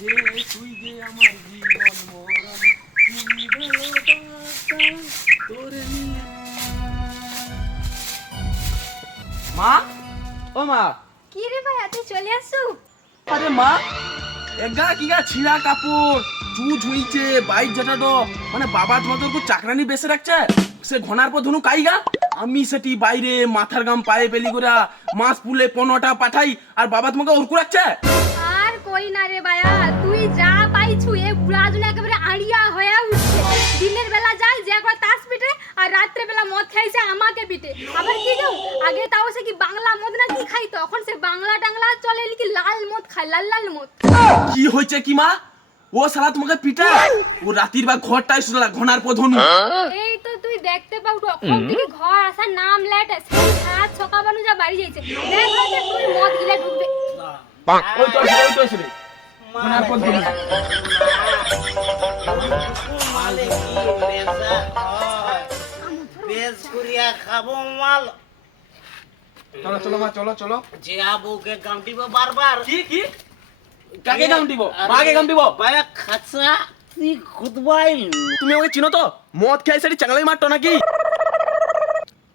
যে তুই যে আমার জীবন মরণ কি ভালোবাসা তোরে মা? ও মা। কি রে ভাই তুই চলে আসু আরে মা এগা কিগা ছিঁড়া কাপড় চুজ হইছে বাইক যেটা মানে বাবা তোমাদের চাকরানি বেসে রাখছে। সে ঘনার পর ধনু কাইগা আমি সেটি বাইরে মাথার গাম পায়ে বেলি করে মাছ পুলে পনেরোটা পাঠাই আর বাবা তোমাকে ওরকু রাখছে? কই না রে ভাইয়া তুই যা পাইছু এ বুড়া জন একেবারে আড়িয়া হয়ে উঠছে। দিনের বেলা যায় যে একবার তাস পিটে আর রাত্রে বেলা মদ খাইছে আমাকে পিটে। আবার কি যাও আগে তাও সে কি বাংলা মদ না কি খাই তখন সে বাংলা টাংলা চলে কি লাল মদ খায় লাল লাল মদ। কি হয়েছে কি মা? ও শালা তোমাকে পিটা? ও রাতির বা ঘরটাই শুনলা ঘনার পর ধনু এই তো তুই দেখতে পাও তখন থেকে ঘর আসার নাম লেট। সেই সাত সকাল বানু যা বাড়ি যাইছে। দেখ তুই মদ গিলা ঢুকবে। ওই তো আসলে, ওই তো আসলে। ঘনার পর ধনু মালে কি বেজা হয় বেজ করিয়া খাব মাল চলো চলো মা চলো চলো যে আবুকে গামটিব বারবার কি কি কাকে গাম দিব মাকে গাম বায়া খাচ্ছা তুই খুদবাইল তুমি আমাকে চিনো তো? মদ খাই সেটি চাংলাই মারতো নাকি?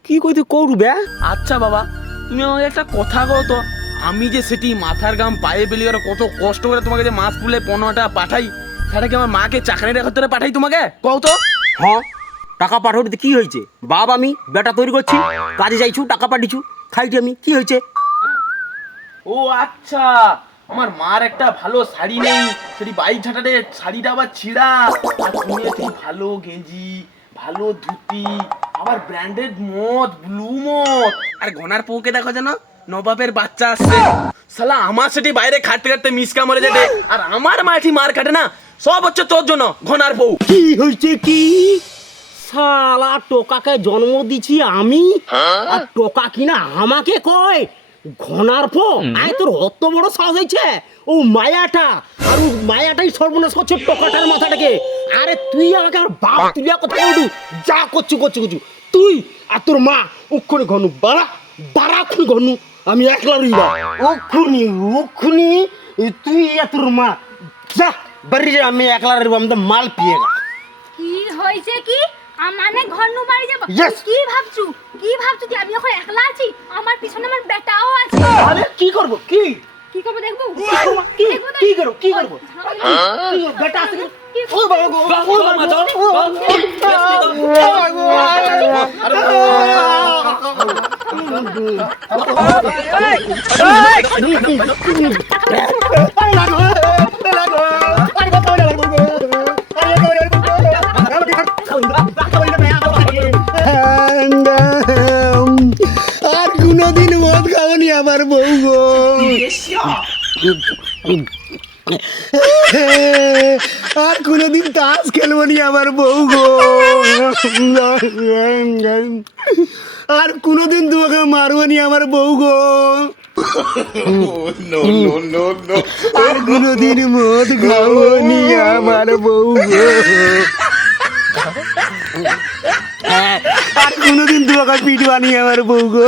কি কই কইতে করবে আচ্ছা বাবা তুমি আমাকে একটা কথা কও তো। আমি যে সেটি মাথার গাম পায়ে বেলি করে কত কষ্ট করে তোমাকে যে মাছ পুলে পনেরোটা পাঠাই সেটা কি আমার মাকে চাকরি রেখার ধরে পাঠাই তোমাকে? কও তো। হ্যাঁ টাকা পাঠাতে কি হয়েছে? বাপ আমি বেটা তৈরি করছি কাজে যাইছু টাকা পাঠিছু খাইছি আমি কি হয়েছে? ও আচ্ছা আমার মার একটা ভালো শাড়ি নেই সেটি বাইক ঝাঁটাতে শাড়িটা আবার ছিঁড়া। আর তুমি একটি ভালো গেঞ্জি ভালো ধুতি আবার ব্র্যান্ডেড মদ ব্লু মদ। আর ঘনার পৌকে দেখো যেন নবাবের বাচ্চা আসছে। শালা আমার সেটি বাইরে খাটতে খাটতে মিসকা মরে যেতে। আর আমার মাঠি মার কাটে না সব হচ্ছে তোর জন্য ঘনার বউ। কি হয়েছে কি? শালা টোকাকে জন্ম দিছি আমি? আর টোকা কিনা আমাকে কয়? ঘনার পো আয় তোর অত বড় সাহস হয়েছে? ও মায়াটা আর ও মায়াটাই সর্বনাশ করছে টোকাটার মাথাটাকে। আরে তুই আমাকে আর বাপ তুলিয়া কথা বলু যা করছু করছু করছু। তুই আর তোর মা উক্ষণে ঘনু বাড়া বাড়া খুনি ঘনু। আমি একলা রইবা উক্ষুনি উক্ষুনি তুই আর তোর মা যা বাড়ি যা আমি একলা রইব আমি তো মাল পিয়ে গা কি হয়েছে কি আমানে ঘর নু বাড়ি যাব Yes! কি ভাবছু কি ভাবছু তুই আমি এখন একলা আছি আমার পিছনে আমার বেটাও আছে আরে কি করব কি কি করব দেখব কি কি করব কি করব কি করব? বেটা আছে ও বাবা গো ও বাবা গো ও আর কোনোদিন মদ খাবনি আমার বউ গো। আর কোনোদিন তাস খেলব নি আমার বউ গো। আর কোনোদিন তোমাকে মারবো নি আমার বউ গো। আর কোনোদিন মদ খাব নি আমার বউ গো। আর কোনোদিন তোমাকে পিটবানি আমার বউ গো।